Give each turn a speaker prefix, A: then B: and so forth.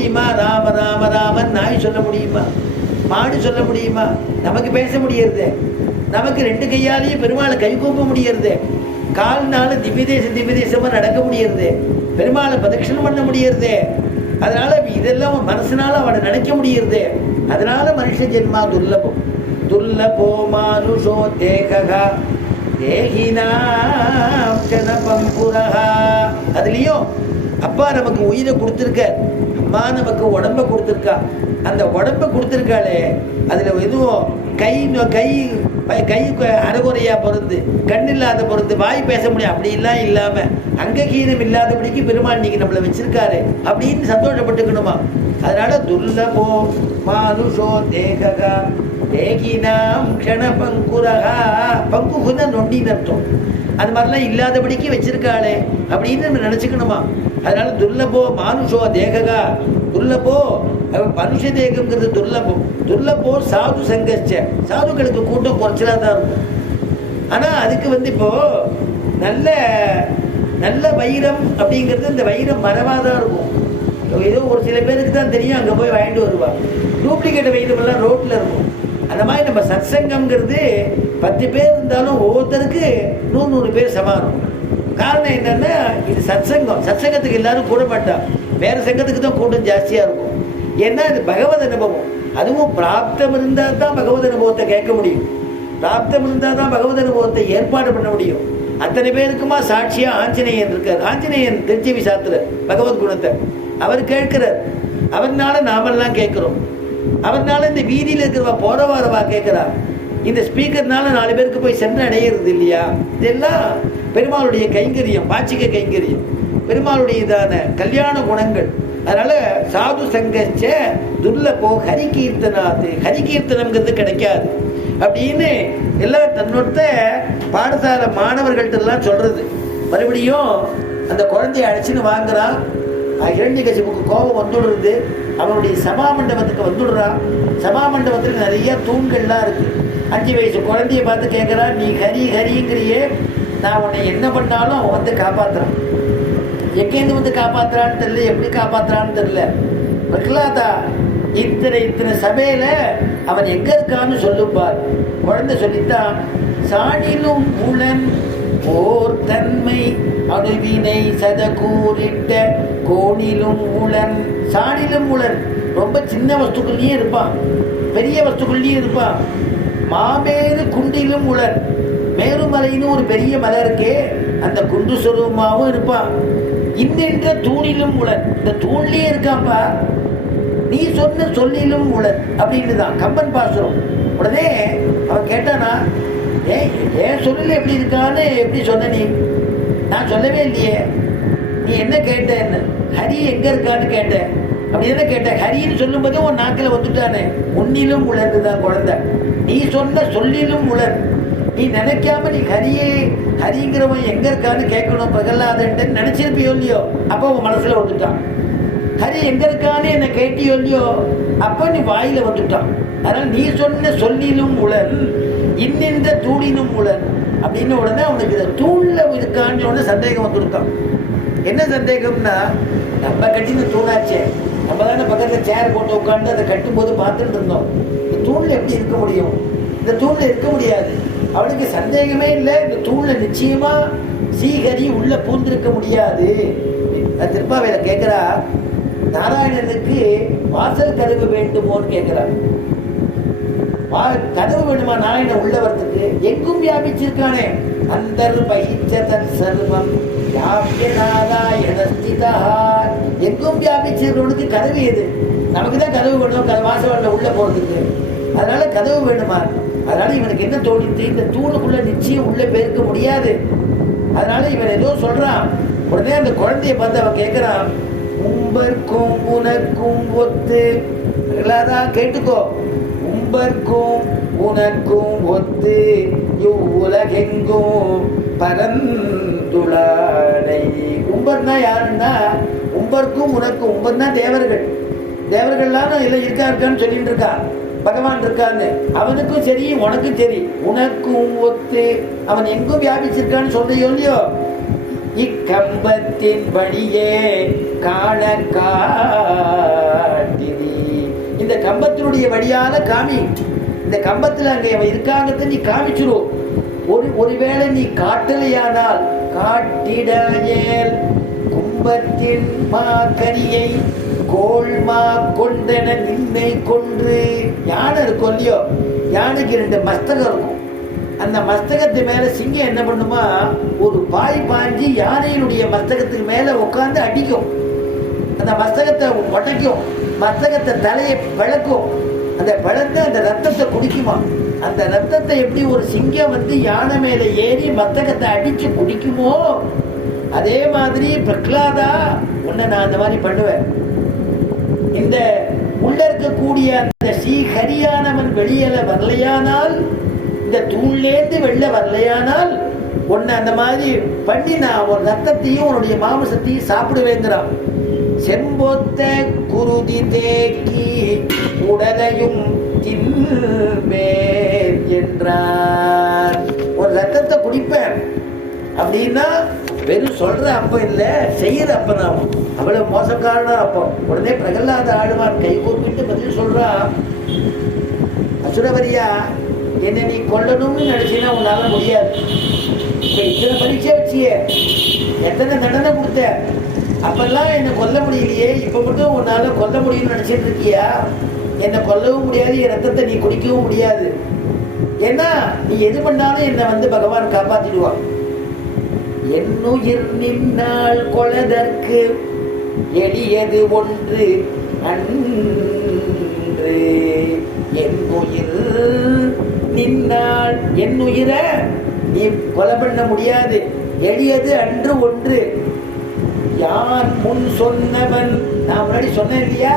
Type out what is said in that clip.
A: முடியுமா? ராம ராம ராமன் நாய் சொல்ல முடியுமா? மாடு சொல்ல முடியுமா? நமக்கு பேச முடியறது. நமக்கு ரெண்டு கையாலேயும் பெருமாளை கை கூப்ப முடியறது. கால்னால திவ்யதேசம் திவ்யதேசமா நடக்க முடியறது. பெருமாளை பிரதட்சணம் பண்ண முடியறது. அதனால இதெல்லாம் அவன் மனசுனால அவனை நினைக்க முடியறது. அதனால மனுஷ ஜென்மா துர்லபம். துர்லபோ மானுஷோ தேகா தேகினா ஜனபம் புரஹா. அதுலேயும் அப்பா நமக்கு உயிரை கொடுத்துருக்க அம்மா நமக்கு உடம்ப கொடுத்துருக்கா. அந்த உடம்ப கொடுத்துருக்காளே அதில் எதுவும் கை கை கை அறகுறையாக பொருந்து கண் இல்லாத பொருந்து வாய் பேச முடியும். அப்படிலாம் இல்லாமல் அங்ககீனம் இல்லாதபடிக்கு பெருமாள் இன்னைக்கு நம்மளை வச்சுருக்காரு அப்படின்னு சந்தோஷப்பட்டுக்கணுமா? அதனால துர்லபோ மானுஷோ தேககா தேகினாம் க்ஷண பங்குரகா பங்குகுன நொண்டின்னு அர்த்தம். அது மாதிரிலாம் இல்லாதபடிக்கு வச்சிருக்காளே அப்படின்னு நம்ம நினச்சிக்கணுமா? அதனால துர்லபோ மானுஷோ தேககா துர்லபோ மனுஷ தேகங்கிறது துர்லபம் துர்லபோ சாது சங்கச்ச சாதுக்களுக்கு கூட்டம் குறைச்சலாக தான் இருக்கும். ஆனால் அதுக்கு வந்து இப்போ நல்ல நல்ல வைரம் அப்படிங்கிறது இந்த வைரம் மரவாக தான் இருக்கும். ஏதோ ஒரு சில பேருக்கு தான் தெரியும் அங்கே போய் வாங்கிட்டு வருவாங்க. டூப்ளிகேட் வைரம் எல்லாம் ரோட்டில் இருக்கும். அந்த மாதிரி நம்ம சத்சங்கம்ங்கிறது பத்து பேர் இருந்தாலும் ஒவ்வொருத்தருக்கு நூறு நூறு பேர் சமானம். காரணம் என்னன்னா இது சத்சங்கம். சத்சங்கத்துக்கு எல்லாரும் கூட மாட்டா. வேறு சங்கத்துக்கு தான் கூட்டம் ஜாஸ்தியாக இருக்கும். ஏன்னா இது பகவத் அனுபவம். அதுவும் பிராப்தம் இருந்தால் தான் பகவத் அனுபவத்தை கேட்க முடியும். பிராப்தம் இருந்தால் தான் பகவத் அனுபவத்தை ஏற்பாடு பண்ண முடியும். அத்தனை பேருக்குமா சாட்சியாக ஆஞ்சநேயன் இருக்கார். ஆஞ்சநேயன் திருச்சி சாத்திர பகவத் குணத்தை. அவர் கேட்கிறார். அவர்னால நாமெல்லாம் கேட்குறோம். அவர்னால இந்த வீதியில் இருக்கிறவா போற வரவா கேட்குறா இந்த ஸ்பீக்கர்னால நாலு பேருக்கு போய் சென்று அடையிறது இல்லையா? இதெல்லாம் பெருமாளுடைய கைங்கரியம் பாச்சிக கைங்கரியம். பெருமாளுடைய இதான கல்யாண குணங்கள். அதனால சாது சங்கச்ச துர்லபோ ஹரி கீர்த்தனாது ஹரி கீர்த்தனம்ங்கிறது கிடைக்காது. அப்படின்னு எல்லாம் தன்னோட பாடசாலை மாணவர்கள்ட்ட எல்லாம் சொல்றது. மறுபடியும் அந்த குழந்தைய அழைச்சின்னு வாங்குறான். இரண்ய கசிப்புக்கு கோபம் வந்துடுறது. அவனுடைய சபா மண்டபத்துக்கு வந்துடுறான் சபா மண்டபத்தில் நிறைய தூண்கள்லாம் இருக்குது அஞ்சு வயசு குழந்தைய பார்த்து கேட்குறா நீ ஹரி ஹரிங்கிறியே. நான் உன்னை என்ன பண்ணாலும் அவன் வந்து காப்பாற்றுறான் எங்கேருந்து வந்து காப்பாற்றுறான்னு தெரியல எப்படி காப்பாற்றுறான்னு தெரியல. பிரகலாதா இத்தனை இத்தனை சபையில் அவன் எங்கே இருக்கான்னு சொல்லுப்பார் குழந்தை சொல்லித்தான் சாணிலும் உளன் ஓர் தன்மை அணுவினை சத கூறிட்ட கோணிலும் உளன் சாணிலும் உளன் ரொம்ப சின்ன வஸ்துக்குள்ளேயே இருப்பான். பெரிய வஸ்துக்குள்ளேயே இருப்பான். மாமேறு குண்டிலும் உளன் மேருமலைன்னு ஒரு பெரிய மலை இருக்கே அந்த குண்டு சுரூபமாவும் இருப்பான். இன்னென்ற தூணிலும் உளன் இந்த தூண்லேயே இருக்காப்பா நீ சொன்ன சொல்லிலும் உளன் அப்படின்னு தான் கம்பன் பாசுரம். உடனே அவன் கேட்டானா ஏன் ஏன் சொல்லல எப்படி இருக்கான்னு எப்படி சொன்ன நீ? நான் சொல்லவே இல்லையே. நீ என்ன கேட்ட ஹரி எங்க இருக்கான்னு கேட்டேன். அப்படி என்ன கேட்ட ஹரின்னு சொல்லும்போது உன் நாக்கில் வந்துட்டானே. உன்னிலும் உலர்ந்துதான் குழந்தை. நீ சொன்ன சொல்லிலும் உலர். நீ நினைக்காம நீ ஹரியே ஹரிங்கிறவன் எங்க இருக்கான்னு கேட்கணும் பகல்லாதன்ட்டு நினைச்சிருப்பியோ இல்லையோ? அப்போ உன் மனசுல வந்துட்டான். ஹரி எங்க இருக்கான்னு என்னை கேட்டியோ இல்லையோ? அப்போ நீ வாயில வந்துட்டான். அதனால நீ சொன்ன சொல்லிலும் உலர். இன்னின்ற தூணினும் உலர். அப்படின்னு உடனே அவனுக்கு இதை தூணில் இருக்கான்னு உடனே சந்தேகம் வந்துருக்கான் என்ன சந்தேகம்னா நம்ம கட்டின தூணாச்சே. நம்ம தானே பக்கத்தில் சேர் போட்டு உட்காந்து அதை கட்டும்போது பார்த்துட்டு இருந்தோம். இந்த தூணில் எப்படி இருக்க முடியும்? இந்த தூணில் இருக்க முடியாது. அவனுக்கு சந்தேகமே இல்லை. இந்த தூணில் நிச்சயமாக சீகரி உள்ளே பூந்திருக்க முடியாது. நான் வேலை கேட்குறா நாராயணனுக்கு வாசல் கதவு வேண்டுமோன்னு கேட்குறான் வா- கதவு வேணுமா? நாராயண உள்ளவர்த்துக்கு எங்கும் வியாபிச்சிருக்கானே அந்தர் பகிச்ச தன் சர்வம். வியாபிய எங்கும் வியாபிச்சிருக்கிறவனுக்கு கதவு எது? நமக்கு தான் கதவு வேணும். கத வாசல்ல உள்ள போகிறதுக்கு அதனால கதவு வேணுமா? அதனால இவனுக்கு என்ன தோணித்து இந்த தூணுக்குள்ள நிச்சயம் உள்ள போயிருக்க முடியாது. அதனால இவன் ஏதோ சொல்றான். உடனே அந்த குழந்தைய பார்த்து அவன் கேட்கிறான் உம்பர்க்கும் உனக்கும் ஒத்து. கேட்டுக்கோ. உம்பர்க்கும் உனக்கும் ஒத்து இவ்வுலகெங்கும் பரந்துளாடை உம்பர்னா யாருன்னா உம்பர்க்கும் உனக்கும் உம்பர்னா தேவர்கள். தேவர்கள்லாம் இல்லை இருக்கா இருக்கான்னு சொல்லிட்டு இருக்கா. பகவான் இருக்கான்னு. அவனுக்கும் சரி உனக்கும் சரி. உனக்கும் ஒத்து அவன் எங்கும் வியாபிச்சிருக்கான்னு சொல்றியோ இல்லையோ? இக்கம்பத்தின் வழியே இந்த கம்பத்தினுடைய வழியால காமி. இந்த கம்பத்தில் அங்கே அவன் இருக்காங்கன்னு நீ காமிச்சிரும் ஒரு ஒருவேளை நீ காட்டலையானால் காட்டிடையேல் கும்பத்தின் மாக்கரியை கோள்மா கொண்டன நின்னை கொன்று. யானை இருக்கும் இல்லையோ? யானைக்கு ரெண்டு மஸ்தகம் இருக்கும். அந்த மஸ்தகத்து மேலே சிங்கம் என்ன பண்ணுமா? ஒரு பாய் பாஞ்சி யானையினுடைய மஸ்தகத்துக்கு மேலே உட்காந்து அடிக்கும். அந்த மஸ்தகத்தை உடைக்கும் மத்தகத்தை தலையை விளக்கும். அந்த பிளந்து அந்த ரத்தத்தை குடிக்குமா? அந்த ரத்தத்தை எப்படி ஒரு சிங்கம் வந்து யானை மேல ஏறி மத்தகத்தை அடிச்சு குடிக்குமோ? அதே மாதிரி பிரகலாதா உன்னை நான் அந்த மாதிரி பண்ணுவேன். இந்த உள்ள இருக்கக்கூடிய அந்த ஸ்ரீஹரியானவன் வெளியில வரலையானால் இந்த தூண்லேருந்து வெளில வரலையானால் உன்னை அந்த மாதிரி பண்ணி நான் ஒரு ரத்தத்தையும் உன்னுடைய மாமிசத்தையும் சாப்பிடுவேங்கிறான். செம்பொத்த குருதி தேக்கி உடலையும் தின்வேன் என்றார். ஒரு ரத்தத்தை குடிப்பேன். அப்படின்னா வெறும் சொல்ற அப்ப இல்ல செய்யற அப்ப தான் அவ்வளவு மோசக்காரன அப்போ உடனே பிரகலாத ஆழ்வான் கை கூப்பிட்டு பதில் சொல்றான் அசுரவரியா என்னை நீ கொல்லணும்னு நினைச்சினா உன்னால முடியாது. இத்தனை பரீட்சை வச்சியே. எத்தனை தண்டனை கொடுத்த அப்பெல்லாம் என்னை கொல்ல முடியலையே. இப்போ மட்டும் உன்னால் கொல்ல முடியும்னு நினச்சிட்டு இருக்கியா? என்னை கொல்லவும் முடியாது என் ரத்தத்தை நீ குடிக்கவும் முடியாது. ஏன்னா நீ எது பண்ணாலும் என்னை வந்து பகவான் காப்பாற்றிடுவான் என்னுயிர் நின்னால் கொலதற்கு எளியது ஒன்று அன்று. என் உயிர் நின்னால் என் உயிரை நீ கொலை பண்ண முடியாது. எளியது அன்று ஒன்று. யார் முன் சொன்னவன்? நான் முன்னாடி சொன்னேன் இல்லையா?